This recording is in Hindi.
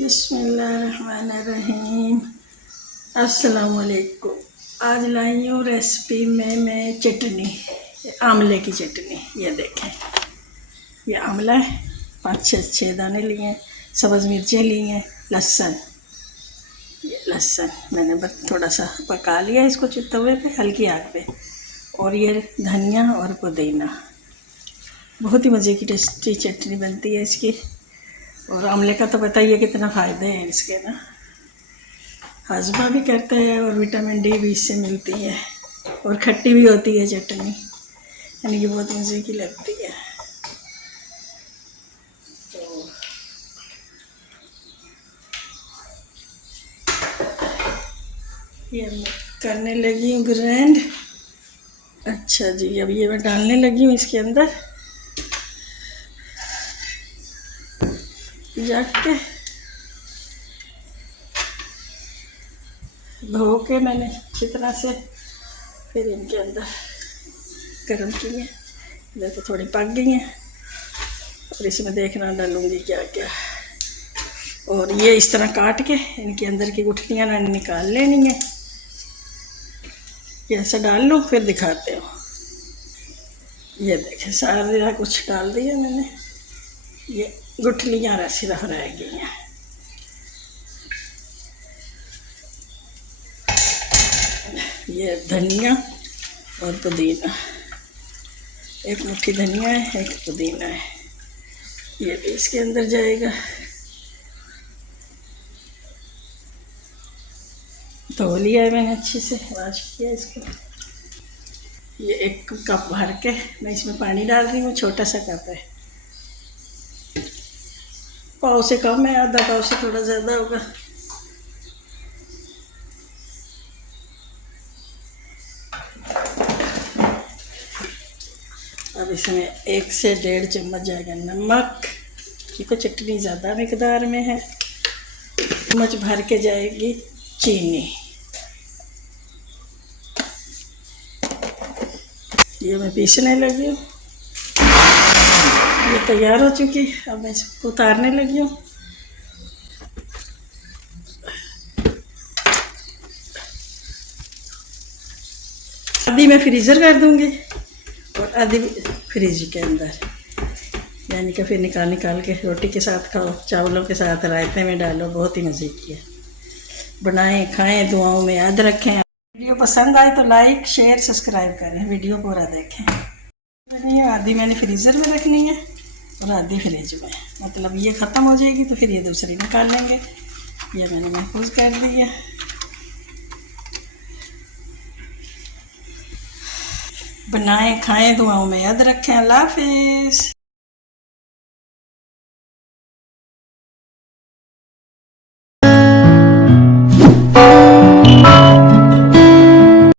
बिस्मिल्लाहिर्रहमानिर्रहीम। अस्सलाम वालेकुम। आज लाई हूँ रेसिपी में मैं चटनी, आंवले की चटनी। ये देखें, ये आंवला है, 5-6 दाने लिए हैं, सब्ज़ मिर्चें ली हैं, लहसुन। ये लहसुन मैंने बस थोड़ा सा पका लिया इसको तवे पे हल्की आग पे। और ये धनिया और पुदीना। बहुत ही मज़े की टेस्टी चटनी बनती है इसकी। और आंवले का तो पता ही है कितना फ़ायदे हैं इसके ना, हाजमा भी करता है और विटामिन डी भी इससे मिलती है। और खट्टी भी होती है चटनी, यानी कि बहुत मज़े की लगती है। तो ये मैं करने लगी हूँ ग्राइंड। अच्छा जी, अब ये मैं डालने लगी हूँ इसके अंदर जाके धो के मैंने अच्छी तरह से फिर इनके अंदर गर्म किए। देखो थोड़ी पक गई हैं और इसमें देखना डालूँगी क्या क्या। और ये इस तरह काट के इनके अंदर की गुठलियाँ ना निकाल लेनी है। ये ऐसा डाल लूँ फिर दिखाते हो। ये देखें सारा कुछ डाल दिया मैंने, ये गुठलियाँ सिर्फ रह गई हैं। ये धनिया और पुदीना, एक मुट्ठी धनिया है, एक पुदीना है, ये भी इसके अंदर जाएगा। धो लिया है मैंने अच्छे से, वॉश किया इसको। ये 1 कप भर के मैं इसमें पानी डाल रही हूँ, छोटा सा कप है, पाव से कम है, आधा पाव से थोड़ा ज़्यादा होगा। अब इसमें 1 से 1.5 चम्मच जाएगा नमक, क्योंकि चटनी ज़्यादा मिकदार में है। चम्मच भर के जाएगी चीनी। ये मैं पीसने लगी हूँ, ये तैयार हो चुकी। अब मैं इसको उतारने लगी हूँ। आधी मैं फ्रीज़र कर दूँगी और आधी फ्रिज के अंदर, यानी कि फिर निकाल के रोटी के साथ खाओ, चावलों के साथ, रायते में डालो, बहुत ही मज़े की है। बनाएं, खाएं, दुआओं में याद रखें। वीडियो पसंद आए तो लाइक, शेयर, सब्सक्राइब करें, वीडियो पूरा देखें। आधी मैंने फ्रीज़र में रखनी है और आधी फ्रिज में, मतलब ये ख़त्म हो जाएगी तो फिर ये दूसरी निकाल लेंगे। ये मैंने महफूज कर दी है। बनाएं, खाएं, दुआओं में याद रखें। अल्लाह हाफिज़।